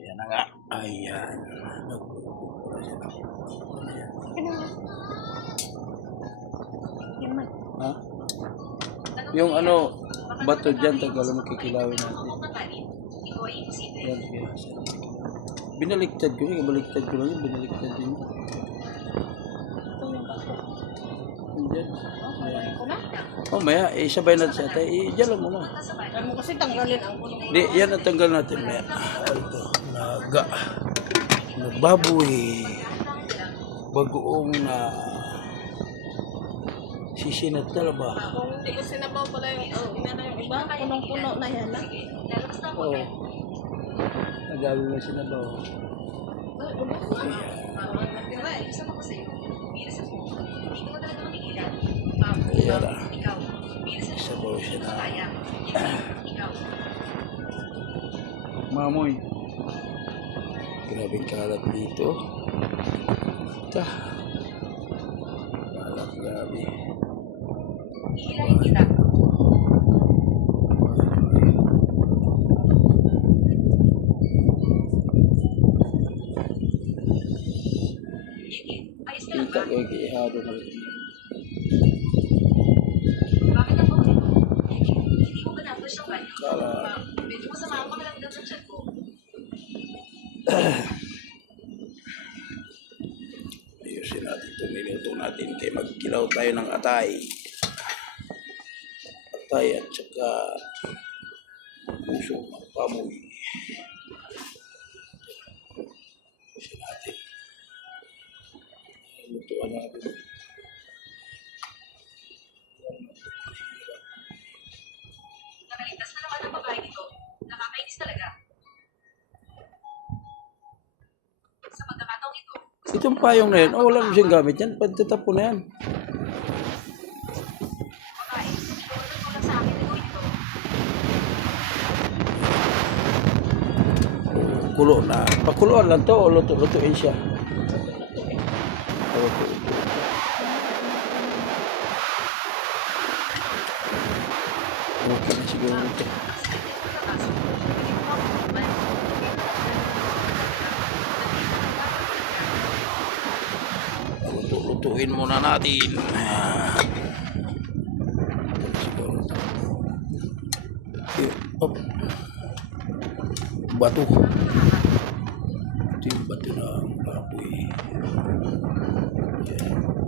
Ayan na nga. Ayan. Ha? Yung ano, bato dyan, tagalo makikilawin natin. Yan, yan. Binaliktad ko yun, baliktad ko lang yun, binaliktad din. Diyan. Oh, maya, sabay natin siya tayo. Diyan lang muna. Ano kasi tanggalin ang puno. Di, yan ang tanggal natin. Maya. Ito, naga. Baboy. Bagoong na sisinat na ba? Kung hindi ko sinabaw pala yung inana yung iba, punong-puno na yan. Oo. Nagawi mo sinabaw. Ayan na. Sabaw siya na. Mamoy. Grabing kalat dito. Ito. Kalat grabe. Kita ko ihado na rin. Kala. Ayusin natin ito. Niluto natin kaya magkilaw tayo ng atay. Atay at saka puso ng pamoy. Ayusin natin. Lutuan natin. Nakaligtas na naman ang babae nito. Nakakainis talaga. Sa pagkakataong ito, Itong payong na yan, wala mo siyang gamit yan. Pagtatapon na yan. babae, order mo lang sa akin na gawin ito. Kulo na. Pakuluan lang to o luto-lutuin siya. Lutuin. Okay na siguro ito. Lutuin muna natin. Siguro ito. Op. Bato. Ito yung bato ng baboy. Yan.